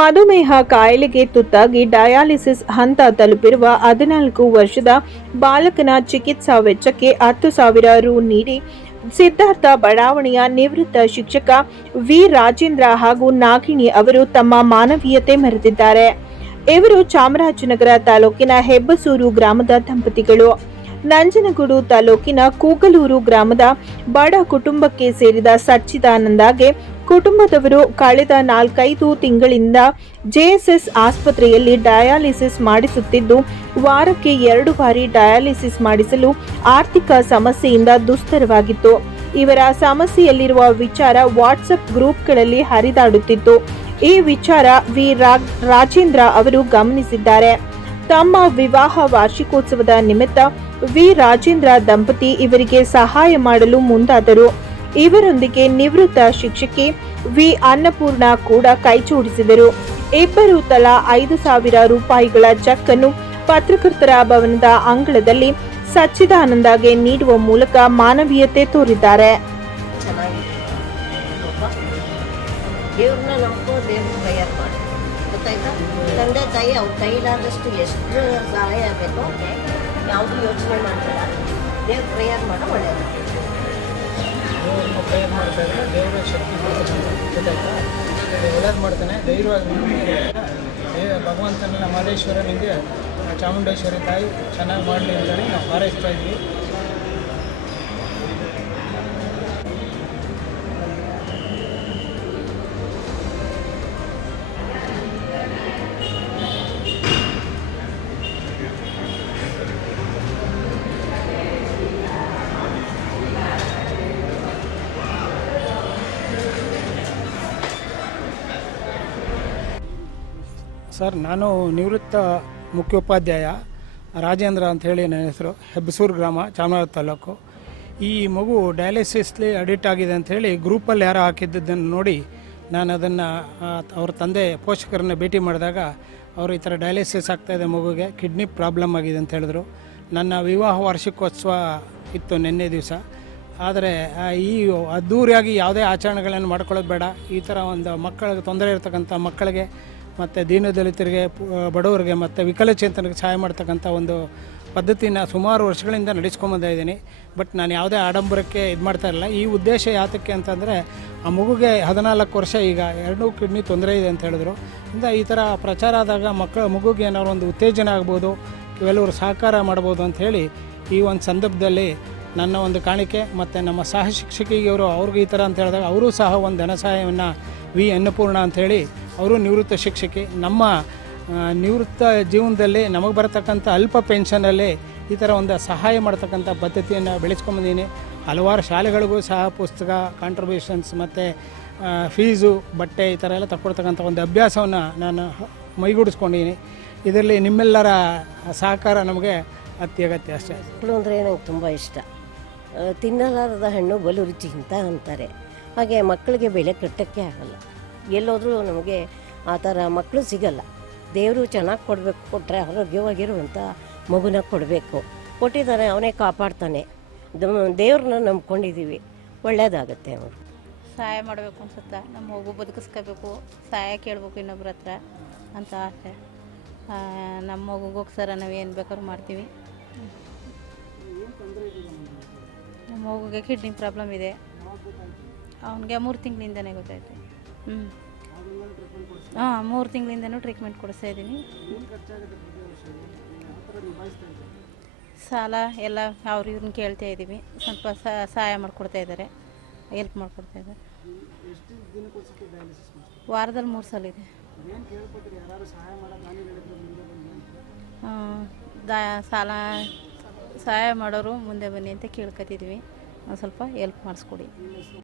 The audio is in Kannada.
ಮಧುಮೇಹ ಕಾಯಿಲೆಗೆ ತುತ್ತಾಗಿ ಡಯಾಲಿಸಿಸ್ ಹಂತ ತಲುಪಿರುವ 14 ವರ್ಷದ ಬಾಲಕನ ಚಿಕಿತ್ಸಾ ವೆಚ್ಚಕ್ಕೆ 10,000 ರು ನೀಡಿ ಸಿದ್ಧಾರ್ಥ ಬಡಾವಣೆಯ ನಿವೃತ್ತ ಶಿಕ್ಷಕ ವಿ ರಾಜೇಂದ್ರ ಹಾಗೂ ನಾಗಿಣಿ ಅವರು ತಮ್ಮ ಮಾನವೀಯತೆ ಮೆರೆದಿದ್ದಾರೆ. ಇವರು ಚಾಮರಾಜನಗರ ತಾಲೂಕಿನ ಹೆಬ್ಬಸೂರು ಗ್ರಾಮದ ದಂಪತಿಗಳು. ನಂಜನಗೂಡು ತಾಲೂಕಿನ ಕೂಗಲೂರು ಗ್ರಾಮದ ಬಡ ಕುಟುಂಬಕ್ಕೆ ಸೇರಿದ ಸಚ್ಚಿದಾನಂದಗೆ ಕುಟುಂಬದವರು ಕಳೆದ 4-5 ತಿಂಗಳಿಂದ ಜೆಎಸ್ಎಸ್ ಆಸ್ಪತ್ರೆಯಲ್ಲಿ ಡಯಾಲಿಸಿಸ್ ಮಾಡಿಸುತ್ತಿದ್ದು, ವಾರಕ್ಕೆ 2 ಬಾರಿ ಡಯಾಲಿಸಿಸ್ ಮಾಡಿಸಲು ಆರ್ಥಿಕ ಸಮಸ್ಯೆಯಿಂದ ದುಸ್ತರವಾಗಿತ್ತು. ಇವರ ಸಮಸ್ಯೆಯಲ್ಲಿರುವ ವಿಚಾರ ವಾಟ್ಸಪ್ ಗ್ರೂಪ್ಗಳಲ್ಲಿ ಹರಿದಾಡುತ್ತಿತ್ತು. ಈ ವಿಚಾರ ವಿ ರಾಜೇಂದ್ರ ಅವರು ಗಮನಿಸಿದ್ದಾರೆ. ತಮ್ಮ ವಿವಾಹ ವಾರ್ಷಿಕೋತ್ಸವದ ನಿಮಿತ್ತ ವಿ ರಾಜೇಂದ್ರ ದಂಪತಿ ಇವರಿಗೆ ಸಹಾಯ ಮಾಡಲು ಮುಂದಾದರು. ಇವರೊಂದಿಗೆ ನಿವೃತ್ತ ಶಿಕ್ಷಕಿ ವಿ ಅನ್ನಪೂರ್ಣ ಕೂಡ ಕೈಜೋಡಿಸಿದರು. ಇಬ್ಬರು ತಲಾ 5,000 ರೂಪಾಯಿಗಳ ಚೆಕ್ ಅನ್ನು ಪತ್ರಕರ್ತರ ಭವನದ ಅಂಗಳದಲ್ಲಿ ಸಚ್ಚಿದಾನಂದಗೆ ನೀಡುವ ಮೂಲಕ ಮಾನವೀಯತೆ ತೋರಿದ್ದಾರೆ. ತಂದೆ ತಾಯಿ ಅವ್ರ ಕೈಲಾದಷ್ಟು ಎಷ್ಟು ಸಹಾಯ ಆಗಬೇಕು ಯಾವುದು ಯೋಚನೆ ಮಾಡ್ತಿಲ್ಲ. ದೇವ್ರ ಪ್ರೇಯರ್ ಮಾಡೋ ಒಳ್ಳೆಯದು. ಪ್ರೇಯರ್ ಮಾಡ್ತಾ ಇದ್ರೆ ದೇವರ ಶಕ್ತಿ ಗೊತ್ತಾಯ್ತಾ, ಒಳ್ಳೇದು ಮಾಡ್ತಾನೆ. ಧೈರ್ಯವಾಗಿ ಭಗವಂತನ ಮಹದೇಶ್ವರನಿಗೆ ಚಾಮುಂಡೇಶ್ವರಿ ತಾಯಿ ಚೆನ್ನಾಗಿ ಮಾಡಲಿ ಅಂತೇಳಿ ನಾವು ಹಾರೈಸ್ತಾ ಇದ್ವಿ. ಸರ್, ನಾನು ನಿವೃತ್ತ ಮುಖ್ಯೋಪಾಧ್ಯಾಯ ರಾಜೇಂದ್ರ ಅಂಥೇಳಿ ನನ್ನ ಹೆಸರು. ಹೆಬ್ಬಸೂರು ಗ್ರಾಮ, ಚಾಮರಾಜ ತಾಲೂಕು. ಈ ಮಗು ಡಯಾಲಿಸಿಸ್ಲಿ ಅಡಿಕ್ಟ್ ಆಗಿದೆ ಅಂಥೇಳಿ ಗ್ರೂಪಲ್ಲಿ ಯಾರೋ ಹಾಕಿದ್ದನ್ನು ನೋಡಿ ನಾನು ಅದನ್ನು ಅವ್ರ ತಂದೆ ಪೋಷಕರನ್ನ ಭೇಟಿ ಮಾಡಿದಾಗ ಅವರು ಈ ಥರ ಡಯಾಲಿಸಿಸ್ ಆಗ್ತಾಯಿದೆ, ಮಗುಗೆ ಕಿಡ್ನಿ ಪ್ರಾಬ್ಲಮ್ ಆಗಿದೆ ಅಂತ ಹೇಳಿದ್ರು. ನನ್ನ ವಿವಾಹ ವಾರ್ಷಿಕೋತ್ಸವ ಇತ್ತು ನಿನ್ನೆ ದಿವಸ. ಆದರೆ ಈ ಅದ್ದೂರಿಯಾಗಿ ಯಾವುದೇ ಆಚರಣೆಗಳನ್ನು ಮಾಡ್ಕೊಳ್ಳೋದು ಬೇಡ. ಈ ಥರ ಒಂದು ಮಕ್ಕಳಿಗೆ ತೊಂದರೆ ಇರ್ತಕ್ಕಂಥ ಮಕ್ಕಳಿಗೆ ಮತ್ತು ದೀನದಲಿತರಿಗೆ, ಬಡವರಿಗೆ ಮತ್ತು ವಿಕಲಚೇತನರಿಗೆ ಸಹಾಯ ಮಾಡ್ತಕ್ಕಂಥ ಒಂದು ಪದ್ಧತಿನ ಸುಮಾರು ವರ್ಷಗಳಿಂದ ನಡೆಸ್ಕೊಂಬಂದ ಇದ್ದೀನಿ. ಬಟ್ ನಾನು ಯಾವುದೇ ಆಡಂಬರಕ್ಕೆ ಇದು ಮಾಡ್ತಾ ಇರಲಿಲ್ಲ. ಈ ಉದ್ದೇಶ ಯಾತಕ್ಕೆ ಅಂತಂದರೆ, ಆ ಮಗುಗೆ 14 ವರ್ಷ, ಈಗ 2 ಕಿಡ್ನಿ ತೊಂದರೆ ಇದೆ ಅಂತ ಹೇಳಿದ್ರು. ಈ ಥರ ಪ್ರಚಾರ ಆದಾಗ ಮಗುಗೆ ಏನಾದ್ರು ಒಂದು ಉತ್ತೇಜನ ಆಗ್ಬೋದು, ಇವೆಲ್ಲವರು ಸಹಕಾರ ಮಾಡ್ಬೋದು ಅಂಥೇಳಿ ಈ ಒಂದು ಸಂದರ್ಭದಲ್ಲಿ ನನ್ನ ಒಂದು ಕಾಣಿಕೆ ಮತ್ತು ನಮ್ಮ ಸಹ ಶಿಕ್ಷಕಿಯವರು ಅವ್ರಿಗೆ ಈ ಥರ ಅಂತ ಹೇಳಿದಾಗ ಅವರು ಸಹ ಒಂದು ಧನ ಸಹಾಯವನ್ನು ವಿ ಅನ್ನಪೂರ್ಣ ಅಂಥೇಳಿ, ಅವರು ನಿವೃತ್ತ ಶಿಕ್ಷಕಿ. ನಮ್ಮ ನಿವೃತ್ತ ಜೀವನದಲ್ಲಿ ನಮಗೆ ಬರತಕ್ಕಂಥ ಅಲ್ಪ ಪೆನ್ಷನಲ್ಲಿ ಈ ಥರ ಒಂದು ಸಹಾಯ ಮಾಡ್ತಕ್ಕಂಥ ಪದ್ಧತಿಯನ್ನು ಬೆಳೆಸ್ಕೊಂಬಂದೀನಿ. ಹಲವಾರು ಶಾಲೆಗಳಿಗೂ ಸಹ ಪುಸ್ತಕ, ಕಾಂಟ್ರಿಬ್ಯೂಷನ್ಸ್ ಮತ್ತು ಫೀಸು, ಬಟ್ಟೆ ಈ ಥರ ಎಲ್ಲ ತಗೊಳ್ತಕ್ಕಂಥ ಒಂದು ಅಭ್ಯಾಸವನ್ನು ನಾನು ಮೈಗೂಡಿಸ್ಕೊಂಡಿದ್ದೀನಿ. ಇದರಲ್ಲಿ ನಿಮ್ಮೆಲ್ಲರ ಸಹಕಾರ ನಮಗೆ ಅತ್ಯಗತ್ಯ ಅಷ್ಟೇ. ಮಕ್ಕಳು ಅಂದರೆ ನಂಗೆ ತುಂಬ ಇಷ್ಟ. ತಿನ್ನಲಾರದ ಹಣ್ಣು ಬಲು ರುಚಿ ಅಂತ ಅಂತಾರೆ. ಹಾಗೆ ಮಕ್ಕಳಿಗೆ ಬೆಲೆ ಕಟ್ಟೋಕ್ಕೆ ಆಗಲ್ಲ. ಎಲ್ಲೋದ್ರೂ ನಮಗೆ ಆ ಥರ ಮಕ್ಕಳು ಸಿಗಲ್ಲ. ದೇವರು ಚೆನ್ನಾಗಿ ಕೊಡಬೇಕು, ಕೊಟ್ಟರೆ ಆರೋಗ್ಯವಾಗಿರುವಂಥ ಮಗುನ ಕೊಡಬೇಕು. ಕೊಟ್ಟಿದ್ದಾನೆ, ಅವನೇ ಕಾಪಾಡ್ತಾನೆ. ದೇವ್ರನ್ನ ನಂಬ್ಕೊಂಡಿದ್ದೀವಿ, ಒಳ್ಳೆಯದಾಗತ್ತೆ. ಅವರು ಸಹಾಯ ಮಾಡಬೇಕು ಅನ್ಸುತ್ತೆ. ನಮ್ಮ ಮಗು ಬದುಕಿಸ್ಕೋಬೇಕು, ಸಹಾಯ ಕೇಳಬೇಕು ಇನ್ನೊಬ್ರ ಹತ್ರ ಅಂತ ಆಸೆ. ನಮ್ಮ ಮಗುಗೋಸ್ಕರ ನಾವು ಏನು ಬೇಕಾದ್ರೂ ಮಾಡ್ತೀವಿ. ನಮ್ಮ ಮಗುಗೆ ಕಿಡ್ನಿ ಪ್ರಾಬ್ಲಮ್ ಇದೆ. ಅವನಿಗೆ 3 ತಿಂಗಳಿಂದನೇ ಗೊತ್ತಾಯಿತು. 3 ತಿಂಗಳಿಂದನೂ ಟ್ರೀಟ್ಮೆಂಟ್ ಕೊಡಿಸ್ತಾ ಇದ್ದೀನಿ. ಸಾಲ ಎಲ್ಲ ಅವ್ರು ಇವ್ರನ್ನ ಕೇಳ್ತಾ ಇದ್ದೀವಿ. ಸ್ವಲ್ಪ ಸಹಾಯ ಮಾಡಿಕೊಡ್ತಾ ಇದ್ದಾರೆ, ಹೆಲ್ಪ್ ಮಾಡಿಕೊಡ್ತಾ ಇದ್ದಾರೆ. ವಾರದಲ್ಲಿ 3 ಸಲ ಇದೆ. ಸಹಾಯ ಮಾಡೋರು ಮುಂದೆ ಬನ್ನಿ ಅಂತ ಕೇಳ್ಕೊತಿದ್ವಿ. ಒಂದು ಸ್ವಲ್ಪ ಹೆಲ್ಪ್ ಮಾಡಿಸ್ಕೊಡಿ.